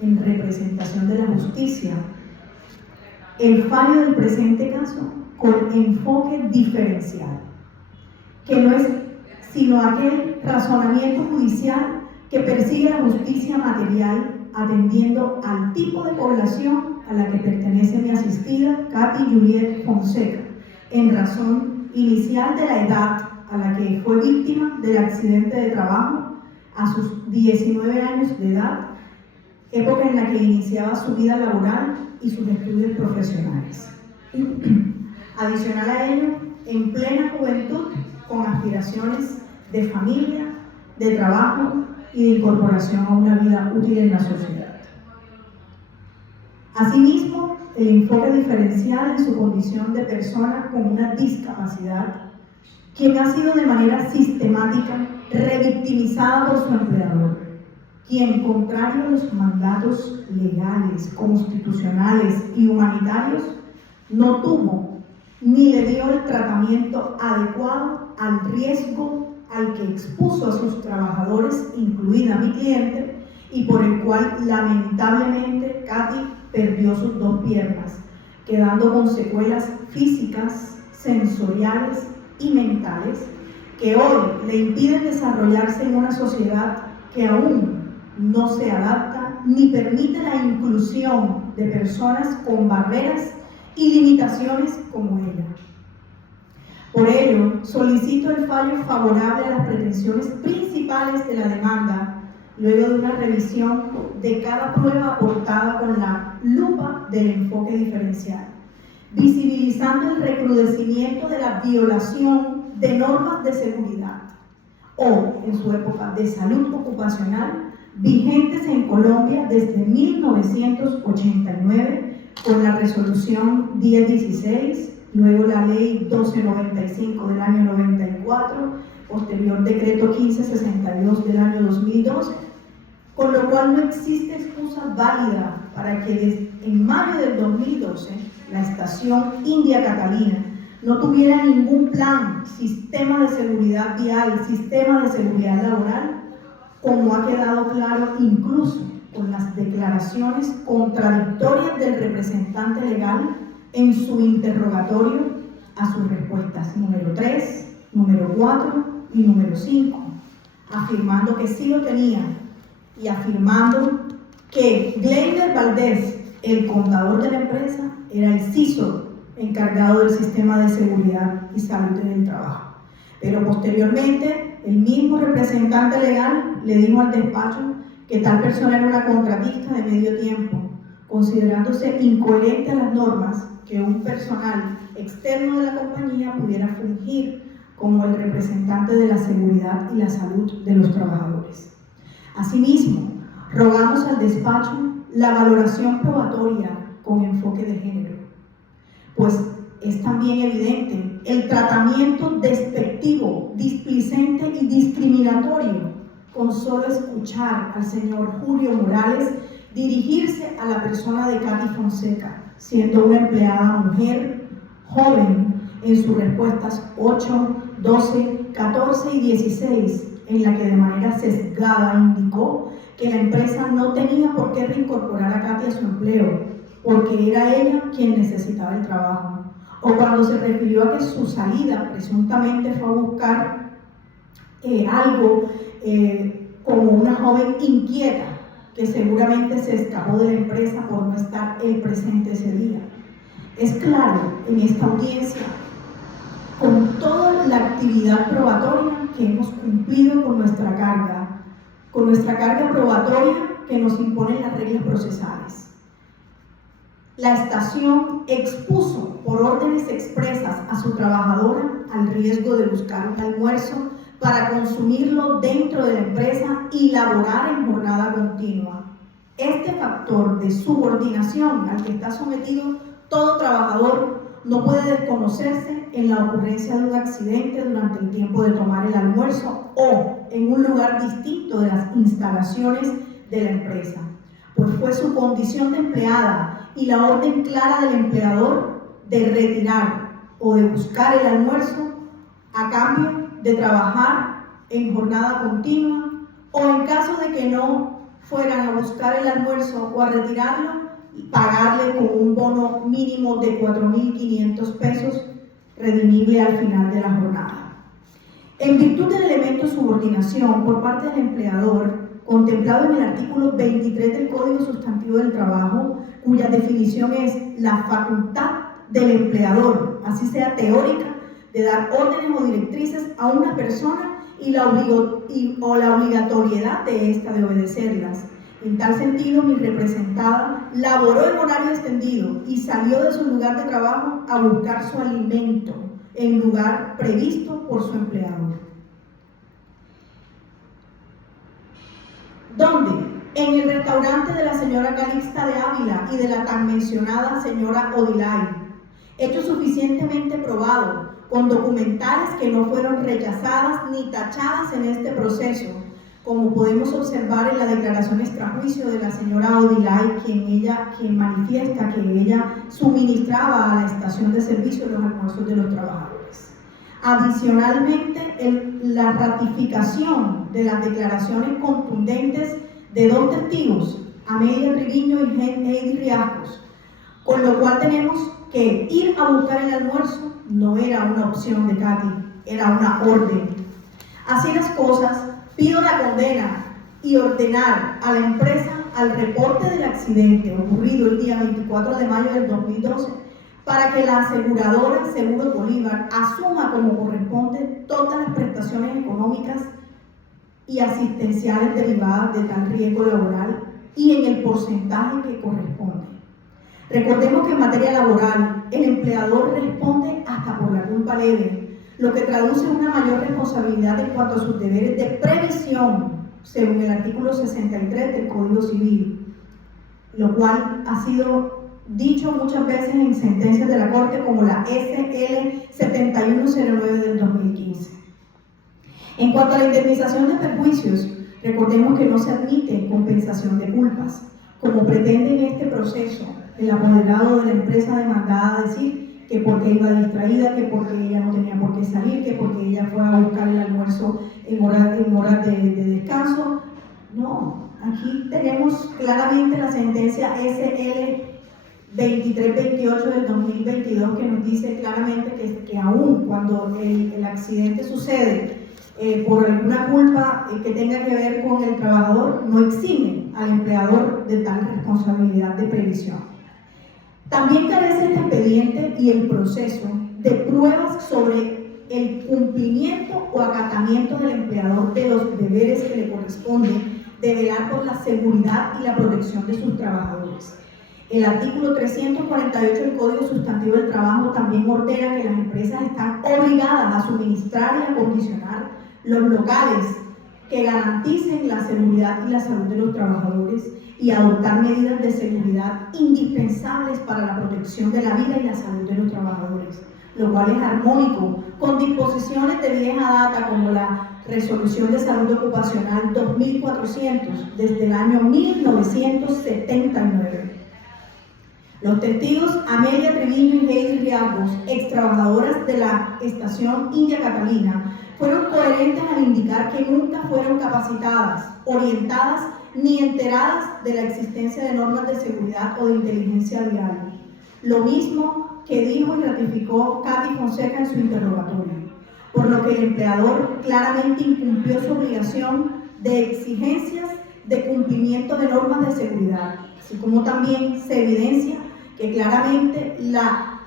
en representación de la justicia el fallo del presente caso con enfoque diferencial, que no es sino aquel razonamiento judicial que persigue la justicia material atendiendo al tipo de población a la que pertenece mi asistida, Katy Juliet Fonseca, en razón inicial de la edad a la que fue víctima del accidente de trabajo a sus 19 años de edad, época en la que iniciaba su vida laboral y sus estudios profesionales. Adicional a ello, en plena juventud, con aspiraciones de familia, de trabajo y de incorporación a una vida útil en la sociedad. Asimismo, el enfoque diferencial en su condición de persona con una discapacidad, quien ha sido de manera sistemática revictimizada por su empleador, quien, contrario a los mandatos legales, constitucionales y humanitarios, no tuvo ni le dio el tratamiento adecuado al riesgo al que expuso a sus trabajadores, incluida mi cliente, y por el cual lamentablemente Katy perdió sus 2 piernas, quedando con secuelas físicas, sensoriales y mentales que hoy le impiden desarrollarse en una sociedad que aún no se adapta ni permite la inclusión de personas con barreras y limitaciones como ella. Por ello, solicito el fallo favorable a las pretensiones principales de la demanda, luego de una revisión de cada prueba aportada con la lupa del enfoque diferencial, visibilizando el recrudecimiento de la violación de normas de seguridad o, en su época, de salud ocupacional, vigentes en Colombia desde 1989, con la resolución 1016, luego la ley 1295 del año 94, posterior decreto 1562 del año 2012, con lo cual no existe excusa válida para que en mayo del 2012 la estación India Catalina no tuviera ningún plan, sistema de seguridad vial, sistema de seguridad laboral, como ha quedado claro incluso con las declaraciones contradictorias del representante legal en su interrogatorio a sus respuestas número 3, número 4 y número 5, afirmando que sí lo tenía y afirmando que Gleiber Valdés, el contador de la empresa, era el CISO encargado del sistema de seguridad y salud en el trabajo. Pero posteriormente, el mismo representante legal le dijo al despacho que tal persona era una contratista de medio tiempo, considerándose incoherente a las normas que un personal externo de la compañía pudiera fungir como el representante de la seguridad y la salud de los trabajadores. Asimismo, rogamos al despacho la valoración probatoria con enfoque de género, pues es también evidente el tratamiento despectivo, displicente y discriminatorio con solo escuchar al señor Julio Morales dirigirse a la persona de Katy Fonseca, siendo una empleada mujer, joven, en sus respuestas 8, 12, 14 y 16, en la que de manera sesgada indicó que la empresa no tenía por qué reincorporar a Katy a su empleo, porque era ella quien necesitaba el trabajo. O cuando se refirió a que su salida presuntamente fue a buscar algo como una joven inquieta que seguramente se escapó de la empresa por no estar él presente ese día. Es claro en esta audiencia, con toda la actividad probatoria, que hemos cumplido con nuestra carga probatoria que nos imponen las reglas procesales. La estación expuso por órdenes expresas a su trabajadora al riesgo de buscar un almuerzo para consumirlo dentro de la empresa y laborar en jornada continua. Este factor de subordinación al que está sometido todo trabajador no puede desconocerse en la ocurrencia de un accidente durante el tiempo de tomar el almuerzo o en un lugar distinto de las instalaciones de la empresa, pues fue su condición de empleada y la orden clara del empleador de retirar o de buscar el almuerzo a cambio de trabajar en jornada continua o en caso de que no fueran a buscar el almuerzo o a retirarlo, y pagarle con un bono mínimo de 4.500 pesos, redimible al final de la jornada. En virtud del elemento de subordinación por parte del empleador, contemplado en el artículo 23 del Código Sustantivo del Trabajo, cuya definición es la facultad del empleador, así sea teórica, de dar órdenes o directrices a una persona o la obligatoriedad de ésta de obedecerlas. En tal sentido, mi representada laboró en horario extendido y salió de su lugar de trabajo a buscar su alimento en lugar previsto por su empleador. ¿Dónde? En el restaurante de la señora Calixta de Ávila y de la tan mencionada señora Odilay. Hecho suficientemente probado, con documentales que no fueron rechazadas ni tachadas en este proceso, como podemos observar en la declaración extrajuicio de la señora Odilay, quien manifiesta que ella suministraba a la estación de servicio los almuerzos de los trabajadores. Adicionalmente, la ratificación de las declaraciones contundentes de dos testigos, Amelia Triviño y Heidi Riascos, con lo cual tenemos que ir a buscar el almuerzo no era una opción de Katy, era una orden. Así las cosas, pido la condena y ordenar a la empresa al reporte del accidente ocurrido el día 24 de mayo del 2012 para que la aseguradora Seguros Bolívar asuma como corresponde todas las prestaciones económicas y asistenciales derivadas de tal riesgo laboral y en el porcentaje que corresponde. Recordemos que en materia laboral el empleador responde hasta por la culpa leve, lo que traduce una mayor responsabilidad en cuanto a sus deberes de previsión, según el artículo 63 del Código Civil, lo cual ha sido dicho muchas veces en sentencias de la Corte como la SL 7109 del 2015. En cuanto a la indemnización de perjuicios, recordemos que no se admite compensación de culpas, como pretende en este proceso el apoderado de la empresa demandada decir que porque iba distraída, que porque ella no tenía por qué salir, que porque ella fue a buscar el almuerzo en horas de descanso. No, aquí tenemos claramente la sentencia SL 2328 del 2022 que nos dice claramente que aún cuando el accidente sucede por alguna culpa que tenga que ver con el trabajador, no exime al empleador de tal responsabilidad de previsión. También carece el expediente y el proceso de pruebas sobre el cumplimiento o acatamiento del empleador de los deberes que le corresponden de velar por la seguridad y la protección de sus trabajadores. El artículo 348 del Código Sustantivo del Trabajo también ordena que las empresas están obligadas a suministrar y acondicionar los locales que garanticen la seguridad y la salud de los trabajadores y adoptar medidas de seguridad indispensables para la protección de la vida y la salud de los trabajadores, lo cual es armónico con disposiciones de vieja data como la Resolución de Salud Ocupacional 2400 desde el año 1979. Los testigos Amelia Triviño y Heidi Riascos, ex trabajadoras de la estación India Catalina, fueron coherentes al indicar que nunca fueron capacitadas, orientadas ni enteradas de la existencia de normas de seguridad o de inteligencia vial. Lo mismo que dijo y ratificó Katy Fonseca en su interrogatorio, por lo que el empleador claramente incumplió su obligación de exigencias de cumplimiento de normas de seguridad, así como también se evidencia que claramente la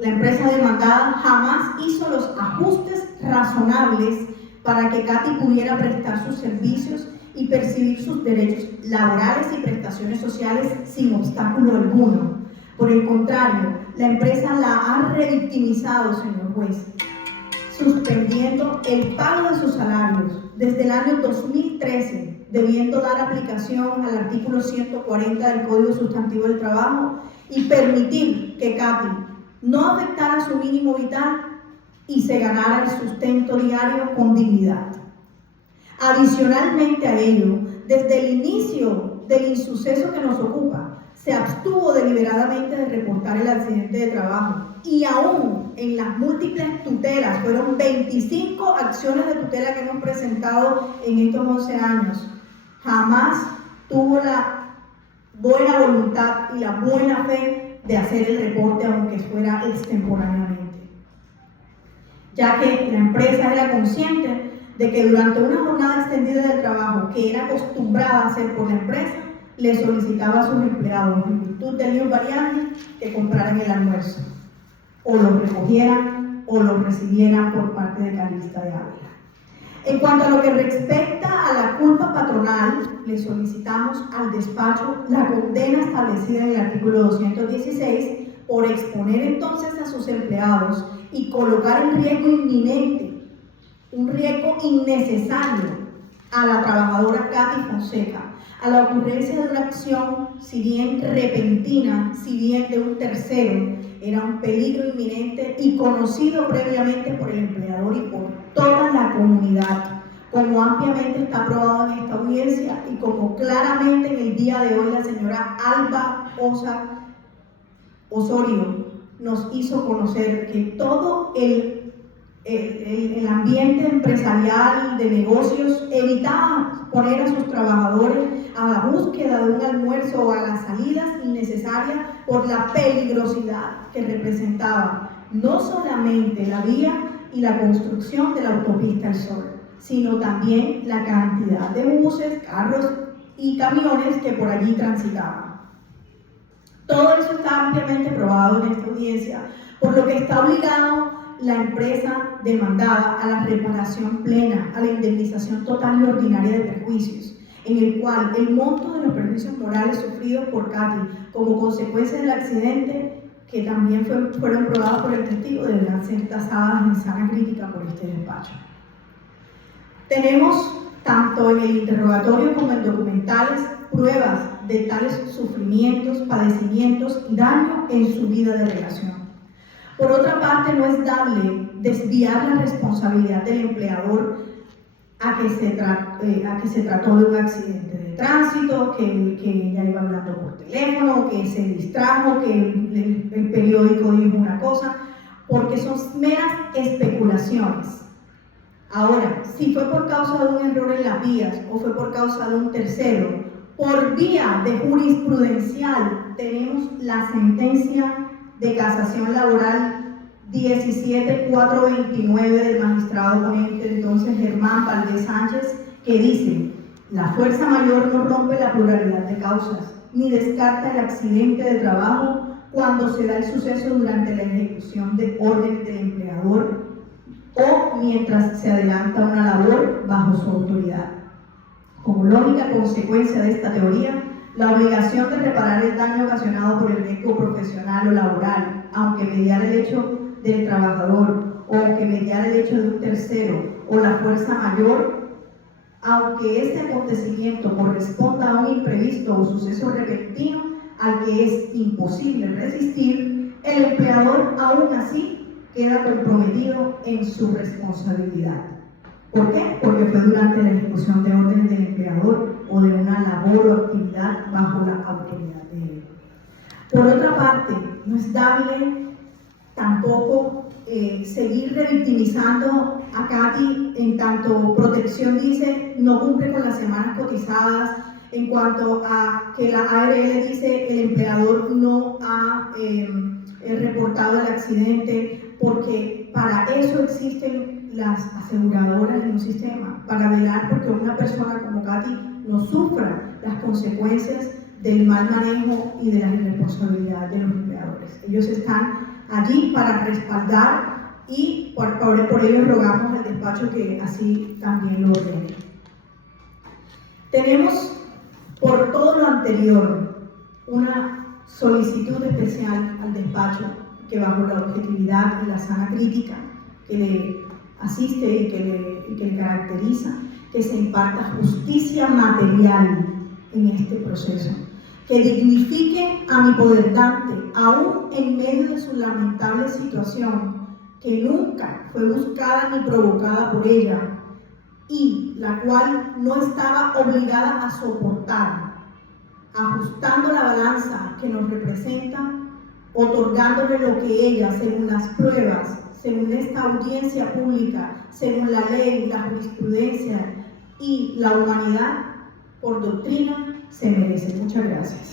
empresa demandada jamás hizo los ajustes razonables para que Katy pudiera prestar sus servicios y percibir sus derechos laborales y prestaciones sociales sin obstáculo alguno. Por el contrario, la empresa la ha revictimizado, señor juez, suspendiendo el pago de sus salarios desde el año 2013, debiendo dar aplicación al artículo 140 del Código Sustantivo del Trabajo y permitir que Katy no afectara su mínimo vital y se ganara el sustento diario con dignidad. Adicionalmente a ello, desde el inicio del insuceso que nos ocupa, se abstuvo deliberadamente de reportar el accidente de trabajo y aún en las múltiples tutelas, fueron 25 acciones de tutela que hemos presentado en estos 11 años, jamás tuvo la buena voluntad y la buena fe de hacer el reporte, aunque fuera extemporáneamente, ya que la empresa era consciente de que durante una jornada extendida de trabajo que era acostumbrada a hacer por la empresa, le solicitaba a sus empleados, en virtud del lío variable, que compraran el almuerzo, o lo recogieran o lo recibieran por parte de Calixta de Ávila. En cuanto a lo que respecta a la culpa patronal, le solicitamos al despacho la condena establecida en el artículo 216 por exponer entonces a sus empleados y colocar en riesgo inminente, un riesgo innecesario a la trabajadora Katy Fonseca, a la ocurrencia de una acción, si bien repentina, si bien de un tercero, era un peligro inminente y conocido previamente por el empleador y por toda la comunidad, como ampliamente está aprobado en esta audiencia y como claramente en el día de hoy la señora Alba Osorio nos hizo conocer que todo el ambiente empresarial de negocios evitaba poner a sus trabajadores a la búsqueda de un almuerzo o a las salidas innecesarias por la peligrosidad que representaba no solamente la vía y la construcción de la autopista El Sol, sino también la cantidad de buses, carros y camiones que por allí transitaban. Todo eso está ampliamente probado en esta audiencia, por lo que está obligado la empresa demandada a la reparación plena, a la indemnización total y ordinaria de perjuicios, en el cual el monto de los perjuicios morales sufridos por Katy como consecuencia del accidente, que también fueron probados por el testigo, deberán ser tasadas en sana crítica por este despacho. Tenemos, tanto en el interrogatorio como en documentales, pruebas de tales sufrimientos, padecimientos y daño en su vida de relación. Por otra parte, no es dable desviar la responsabilidad del empleador a que se trató de un accidente de tránsito, que ella iba hablando por teléfono, que se distrajo, que el periódico dijo una cosa, porque son meras especulaciones. Ahora, si fue por causa de un error en las vías o fue por causa de un tercero, por vía de jurisprudencial tenemos la sentencia de casación laboral 17429 del magistrado ponente entonces Germán Valdés Sánchez, que dice: la fuerza mayor no rompe la pluralidad de causas, ni descarta el accidente de trabajo cuando se da el suceso durante la ejecución de órdenes del empleador o mientras se adelanta una labor bajo su autoridad. Como lógica consecuencia de esta teoría, la obligación de reparar el daño ocasionado por el riesgo profesional o laboral, aunque mediara el hecho del trabajador o aunque mediara el hecho de un tercero o la fuerza mayor, aunque este acontecimiento corresponda a un imprevisto o suceso repentino al que es imposible resistir, el empleador aún así queda comprometido en su responsabilidad. ¿Por qué? Porque fue durante la ejecución de órdenes del empleador o de una labor o actividad bajo la autoridad de él. Por otra parte, no es dable tampoco seguir revictimizando a Katy en tanto Protección dice no cumple con las semanas cotizadas, en cuanto a que la ARL dice el empleador no ha reportado el accidente, porque para eso existen las aseguradoras en un sistema, para velar porque una persona como Katy no sufra las consecuencias del mal manejo y de la irresponsabilidad de los empleadores. Ellos están allí para respaldar y por ello rogamos al despacho que así también lo ordene. Tenemos, por todo lo anterior, una solicitud especial al despacho que bajo la objetividad y la sana crítica que le asiste y que le caracteriza, que se imparta justicia material en este proceso, que dignifique a mi poderdante, aún en medio de su lamentable situación, que nunca fue buscada ni provocada por ella, y la cual no estaba obligada a soportar, ajustando la balanza que nos representa, otorgándole lo que ella, según las pruebas, según esta audiencia pública, según la ley, la jurisprudencia y la humanidad, por doctrina se merece. Muchas gracias.